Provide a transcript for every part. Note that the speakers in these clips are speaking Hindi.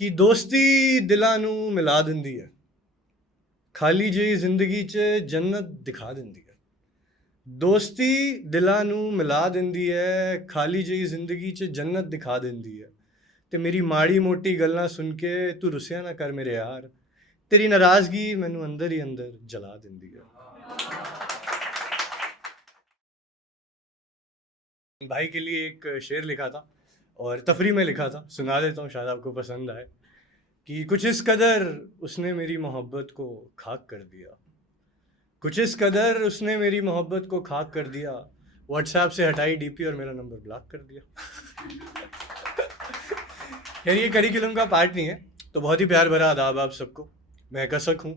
कि दोस्ती दिलां नू मिला दिंदी है, खाली ਜਿਹੀ ਜ਼ਿੰਦਗੀ 'ਚ ਜੰਨਤ ਦਿਖਾ ਦਿੰਦੀ ਹੈ। ਦੋਸਤੀ ਦਿਲਾਂ ਨੂੰ ਮਿਲਾ ਦਿੰਦੀ ਹੈ, ਖਾਲੀ ਜਿਹੀ ਜ਼ਿੰਦਗੀ 'ਚ ਜੰਨਤ ਦਿਖਾ ਦਿੰਦੀ ਹੈ। ਤੇ ਮੇਰੀ ਮਾੜੀ ਮੋਟੀ ਗੱਲਾਂ ਸੁਣ ਕੇ ਤੂੰ ਰੁੱਸਿਆ ਨਾ ਕਰ ਮੇਰੇ ਯਾਰ, तेरी नाराज़गी मैनू अंदर ही अंदर जला दिंदी है। भाई के लिए एक शेर लिखा था और तफरी में लिखा था, सुना देता हूँ, शायद आपको पसंद आए। कि कुछ इस कदर उसने मेरी मोहब्बत को खाक कर दिया, कुछ इस कदर उसने मेरी मोहब्बत को खाक कर दिया, व्हाट्सएप से हटाई डीपी और मेरा नंबर ब्लॉक कर दिया। यार ये करिकुलम का पार्ट नहीं है, तो बहुत ही प्यार भरा आदाब आप सबको। मैं कसक हूँ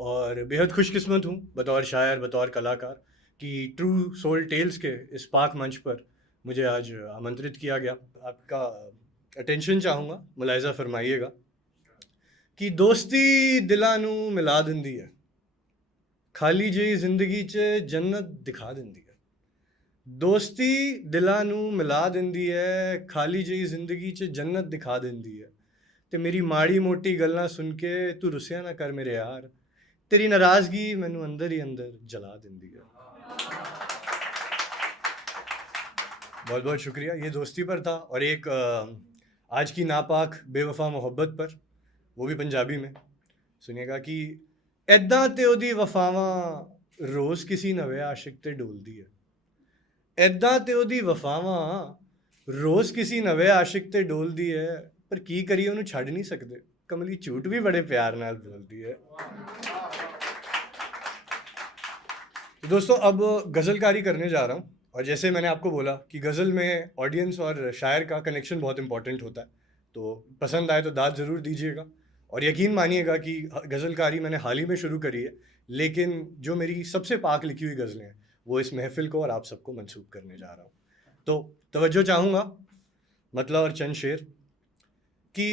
और बेहद खुशकिस्मत हूँ बतौर शायर, बतौर कलाकार, कि ट्रू सोल टेल्स के इस पाक मंच पर मुझे आज आमंत्रित किया गया। आपका अटेंशन चाहूँगा, मुलाहिज़ा फरमाइएगा कि दोस्ती दिलां नू मिला दिंदी है, खाली ਜਿਹੀ ਜ਼ਿੰਦਗੀ 'ਚ जन्नत दिखा दिंदी है। दोस्ती दिलां नू मिला दिंदी है, खाली ਜਿਹੀ ਜ਼ਿੰਦਗੀ 'ਚ जन्नत दिखा दिंदी है। ਤੇ ਮੇਰੀ ਮਾੜੀ ਮੋਟੀ ਗੱਲਾਂ ਸੁਣ ਕੇ ਤੂੰ ਰੁੱਸਿਆ ਨਾ ਕਰ ਮੇਰੇ ਯਾਰ, तेरी नाराज़गी मैनू अंदर ही अंदर जला दिंदी है। बहुत बहुत शुक्रिया। ये दोस्ती पर था और एक आज की नापाक बेवफा मोहब्बत पर, वो भी पंजाबी में। सुनिएगा कि ऐदां ते ओदी वफावां रोज़ किसी नवे आशिक ते डोलदी है, ऐदां ते ओदी वफावां रोज़ किसी नवे आशिक ते डोलदी है, पर की करिए उन्हें छड़ नहीं सकते, कमली झूठ भी बड़े प्यार नाल बोलती है। तो दोस्तों अब गज़लकारी करने जा रहा हूँ, और जैसे मैंने आपको बोला कि गज़ल में ऑडियंस और शायर का कनेक्शन बहुत इंपॉर्टेंट होता है, तो पसंद आए तो दाद ज़रूर दीजिएगा। और यकीन मानिएगा कि गज़लकारी मैंने हाल ही में शुरू करी है, लेकिन जो मेरी सबसे पाक लिखी हुई गज़लें हैं वो इस महफ़िल को और आप सबको मंसूब करने जा रहा हूँ। तो तवज्जो चाहूँगा, मतलब और चंद शेर कि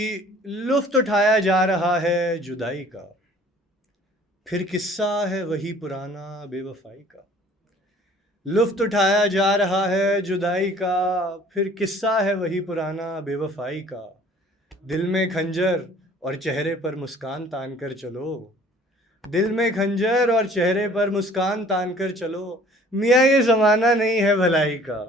लुफ्त उठाया जा रहा है जुदाई का, फिर किस्सा है वही पुराना बेवफाई का। लुफ्त उठाया जा रहा है जुदाई का, फिर किस्सा है वही पुराना बेवफाई का। दिल में खंजर और चेहरे पर मुस्कान तान कर चलो, दिल में खंजर और चेहरे पर मुस्कान तान कर चलो, मियाँ ये ज़माना नहीं है भलाई का।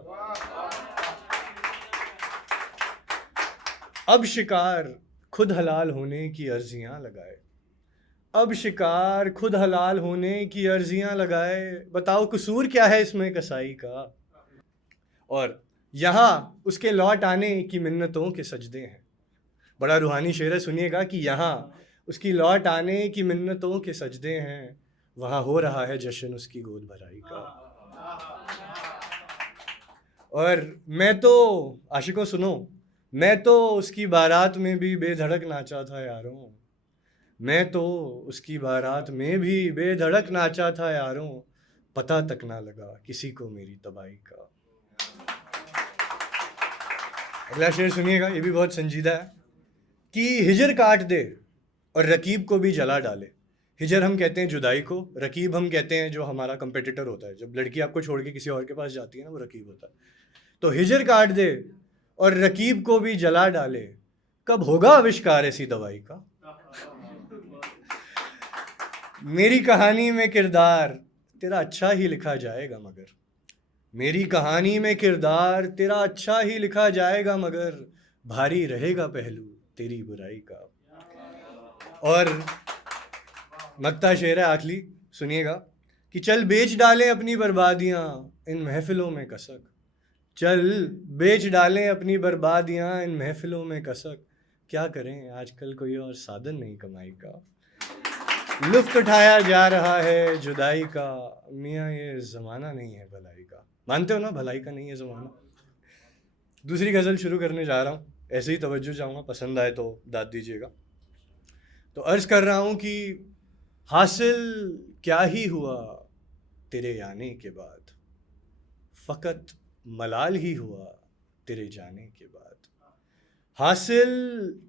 अब शिकार खुद हलाल होने की अर्जियां लगाए, अब शिकार खुद हलाल होने की अर्जियां लगाए, बताओ कसूर क्या है इसमें कसाई का। और यहाँ उसके लौट आने की मिन्नतों के सजदे हैं। बड़ा रूहानी शेर है, सुनिएगा कि यहाँ उसकी लौट आने की मिन्नतों के सजदे हैं, वहाँ हो रहा है जश्न उसकी गोद भराई का। और मैं तो आशिकों सुनो, मैं तो उसकी बारात में भी बेधड़क नाचा था यारों, मैं तो उसकी बारात में भी बेधड़क नाचा था यारों, पता तक ना लगा किसी को मेरी तबाही का। अगला शेर सुनिएगा, ये भी बहुत संजीदा है कि हिजर काट दे और रकीब को भी जला डाले। हिजर हम कहते हैं जुदाई को, रकीब हम कहते हैं जो हमारा कंपेटिटर होता है, जब लड़की आपको छोड़ के किसी और के पास जाती है ना, वो रकीब होता है। तो हिजर काट दे और रकीब को भी जला डाले, कब होगा आविष्कार ऐसी दवाई का। मेरी कहानी में किरदार तेरा अच्छा ही लिखा जाएगा मगर, मेरी कहानी में किरदार तेरा अच्छा ही लिखा जाएगा मगर, भारी रहेगा पहलू तेरी बुराई का। और मक्ता शेर है आखिरी, सुनिएगा कि चल बेच डालें अपनी बर्बादियाँ इन महफिलों में कसक, चल बेच डालें अपनी बर्बादियाँ इन महफिलों में कसक, क्या करें आजकल कोई और साधन नहीं कमाई का। लुफ्त उठाया जा रहा है जुदाई का, मियाँ ये ज़माना नहीं है भलाई का। मानते हो ना, भलाई का नहीं है ज़माना। दूसरी गज़ल शुरू करने जा रहा हूँ, ऐसे ही तवज्जो चाहूँगा, पसंद आए तो दाद दीजिएगा। तो अर्ज़ कर रहा हूँ कि हासिल क्या ही हुआ तेरे आने के बाद, फ़कत मलाल ही हुआ तेरे जाने के बाद। हासिल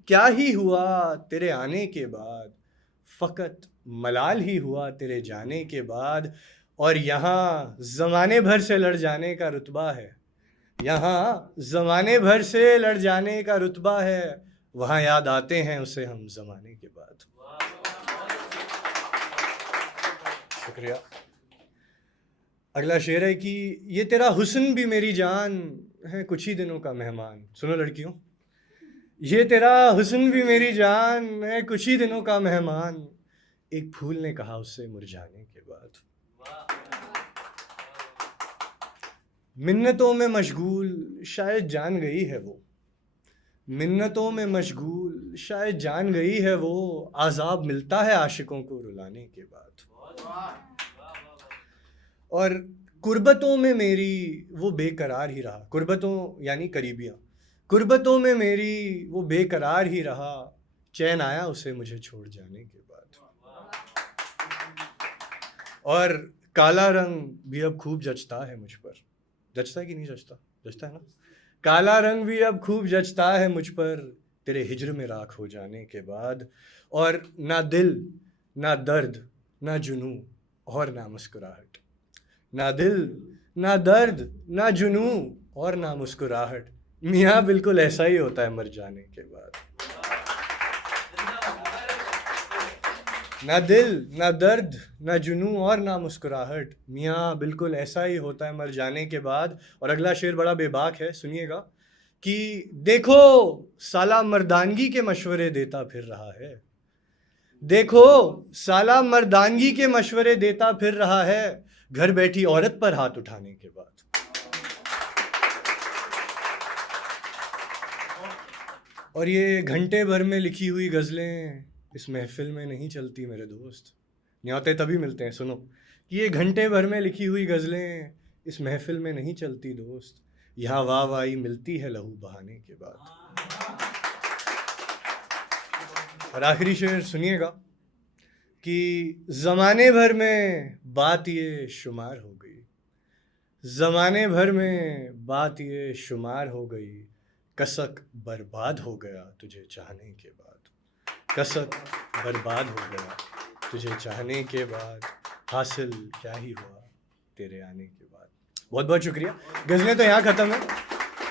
क्या ही हुआ तेरे आने के बाद, फ़कत मलाल ही हुआ तेरे जाने के बाद। और यहाँ ज़माने भर से लड़ जाने का रुतबा है, यहाँ ज़माने भर से लड़ जाने का रुतबा है, वहाँ याद आते हैं उसे हम ज़माने के बाद। शुक्रिया। अगला शेर है कि ये तेरा हुस्न भी मेरी जान है कुछ ही दिनों का मेहमान। सुनो लड़कियों, ये तेरा हुस्न भी मेरी जान है कुछ ही दिनों का मेहमान, एक फूल ने कहा उससे मुरझाने के बाद। मिन्नतों में मशगूल शायद जान गई है वो, मिन्नतों में मशगूल शायद जान गई है वो, आज़ाब मिलता है आशिकों को रुलाने के बाद। और कुर्बतों में मेरी वो बेकरार ही रहा, कुर्बतों यानी करीबियाँ, कुर्बतों में मेरी वो बेकरार ही रहा, चैन आया उसे मुझे छोड़ जाने के बाद। और काला रंग भी अब खूब जचता है मुझ पर। जचता है कि नहीं जचता? जचता है ना। काला रंग भी अब खूब जचता है मुझ पर तेरे हिज्र में राख हो जाने के बाद। और ना दिल ना दर्द ना जुनू और ना मुस्कुराहट, ना दिल ना दर्द ना जुनू और ना मुस्कुराहट, मियाँ बिल्कुल ऐसा ही होता है मर जाने के बाद। ना दिल ना दर्द ना जुनू और ना मुस्कुराहट, मियाँ बिल्कुल ऐसा ही होता है मर जाने के बाद। और अगला शेर बड़ा बेबाक है, सुनिएगा कि देखो साला मर्दानगी के मशवरे देता फिर रहा है, देखो साला मर्दानगी के मशवरे देता फिर रहा है, घर बैठी औरत पर हाथ उठाने के बाद। और ये घंटे भर में लिखी हुई गज़लें इस महफिल में नहीं चलती मेरे दोस्त, न्योते तभी मिलते हैं। सुनो कि ये घंटे भर में लिखी हुई गज़लें इस महफिल में नहीं चलती दोस्त, यहाँ वाह वाही मिलती है लहू बहाने के बाद। और आखिरी शेर सुनिएगा कि ज़माने भर में बात ये शुमार हो गई, ज़माने भर में बात ये शुमार हो गई, कसक बर्बाद हो गया तुझे चाहने के बाद, कसक बर्बाद हो गया तुझे चाहने के बाद, हासिल क्या ही हुआ तेरे आने के बाद। बहुत बहुत शुक्रिया। गज़लें तो यहाँ ख़त्म है,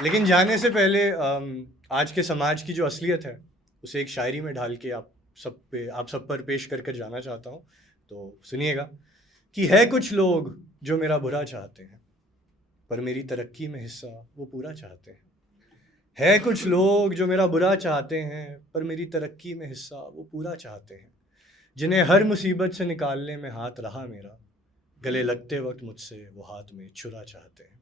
लेकिन जाने से पहले आज के समाज की जो असलियत है उसे एक शायरी में ढाल के आप सब पर पेश कर कर जाना चाहता हूँ। तो सुनिएगा कि है कुछ लोग जो मेरा बुरा चाहते हैं पर मेरी तरक्की में हिस्सा वो पूरा चाहते हैं, है कुछ लोग जो मेरा बुरा चाहते हैं पर मेरी तरक्की में हिस्सा वो पूरा चाहते हैं, जिन्हें हर मुसीबत से निकालने में हाथ रहा मेरा, गले लगते वक्त मुझसे वो हाथ में छुरा चाहते हैं।